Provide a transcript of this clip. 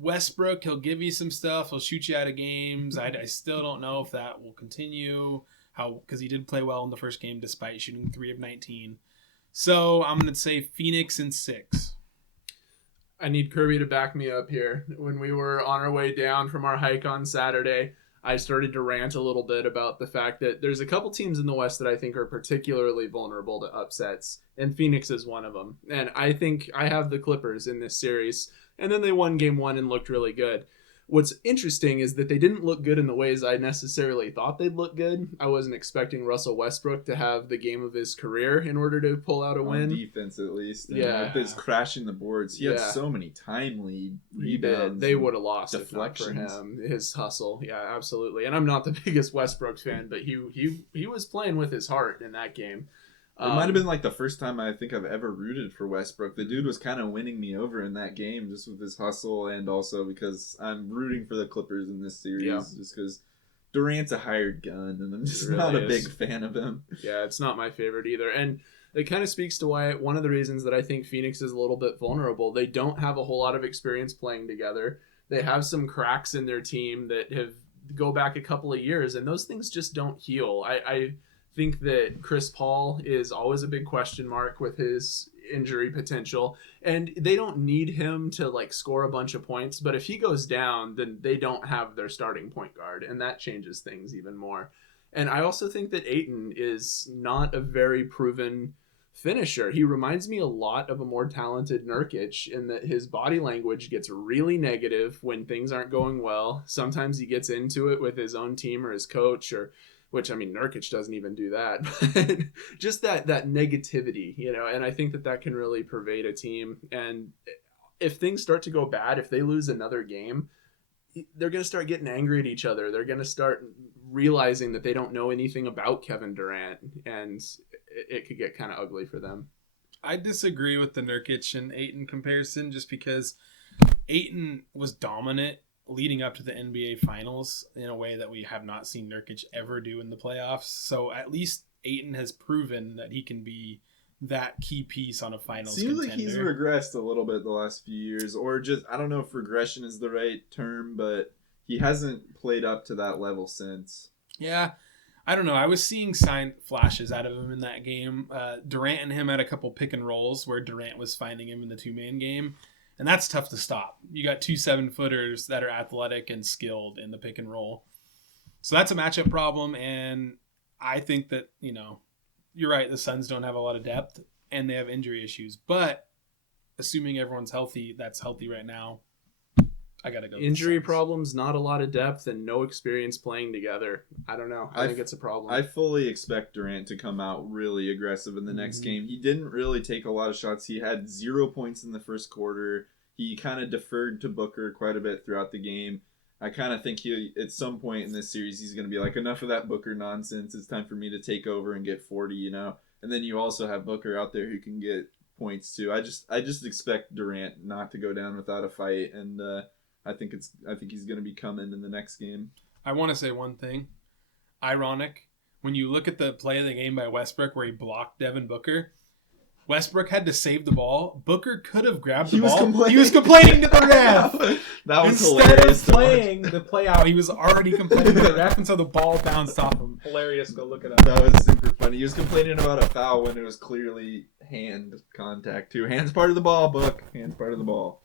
Westbrook, he'll give you some stuff. He'll shoot you out of games. I still don't know if that will continue. Because he did play well in the first game despite shooting 3 of 19. So I'm going to say Phoenix in 6. I need Kirby to back me up here. When we were on our way down from our hike on Saturday, I started to rant a little bit about the fact that there's a couple teams in the West that I think are particularly vulnerable to upsets, and Phoenix is one of them. And I think I have the Clippers in this series, and then they won game 1 and looked really good. What's interesting is that they didn't look good in the ways I necessarily thought they'd look good. I wasn't expecting Russell Westbrook to have the game of his career in order to pull out a win. On defense, at least. And yeah. with his crashing the boards, he had so many timely rebounds. They would have lost deflections. If not for him. His hustle. Yeah, absolutely. And I'm not the biggest Westbrook fan, but he was playing with his heart in that game. It might have been like the first time I think I've ever rooted for Westbrook. The dude was kind of winning me over in that game just with his hustle, and also because I'm rooting for the Clippers in this series just because Durant's a hired gun, and I'm just not a big fan of him. Yeah, it's not my favorite either. And it kind of speaks to why one of the reasons that I think Phoenix is a little bit vulnerable. They don't have a whole lot of experience playing together. They have some cracks in their team that go back a couple of years, and those things just don't heal. I think that Chris Paul is always a big question mark with his injury potential, and they don't need him to like score a bunch of points, but if he goes down, then they don't have their starting point guard, and that changes things even more. And I also think that Ayton is not a very proven finisher. He reminds me a lot of a more talented Nurkic in that his body language gets really negative when things aren't going well. Sometimes he gets into it with his own team or his coach, which, I mean, Nurkic doesn't even do that. But just that negativity, and I think that can really pervade a team. And if things start to go bad, if they lose another game, they're going to start getting angry at each other. They're going to start realizing that they don't know anything about Kevin Durant, and it could get kind of ugly for them. I disagree with the Nurkic and Ayton comparison just because Ayton was dominant leading up to the NBA Finals in a way that we have not seen Nurkic ever do in the playoffs. So at least Ayton has proven that he can be that key piece on a finals contender. Seems like he's regressed a little bit the last few years, or just, I don't know if regression is the right term, but he hasn't played up to that level since. Yeah, I don't know. I was seeing flashes out of him in that game. Durant and him had a couple pick and rolls where Durant was finding him in the 2-man game. And that's tough to stop. You got 2 7-footers that are athletic and skilled in the pick and roll. So that's a matchup problem. And I think that, you're right. The Suns don't have a lot of depth and they have injury issues. But assuming everyone's healthy, that's healthy right now, I got to go. Injury problems, not a lot of depth, and no experience playing together. I don't know. I think it's a problem. I fully expect Durant to come out really aggressive in the next game. He didn't really take a lot of shots. He had 0 points in the first quarter. He kind of deferred to Booker quite a bit throughout the game. I kind of think at some point in this series, he's going to be like, enough of that Booker nonsense. It's time for me to take over and get 40, And then you also have Booker out there who can get points too. I just expect Durant not to go down without a fight, and I think he's going to be coming in the next game. I want to say one thing. Ironic, when you look at the play of the game by Westbrook where he blocked Devin Booker, Westbrook had to save the ball. Booker could have grabbed the ball. He was complaining to the ref. That was Instead hilarious. of playing the play out, he was already complaining to the ref, and so the ball bounced off him. Hilarious. Go look it up. That was super funny. He was complaining about a foul when it was clearly hand contact too. Hands part of the ball, Book. Hands part of the ball.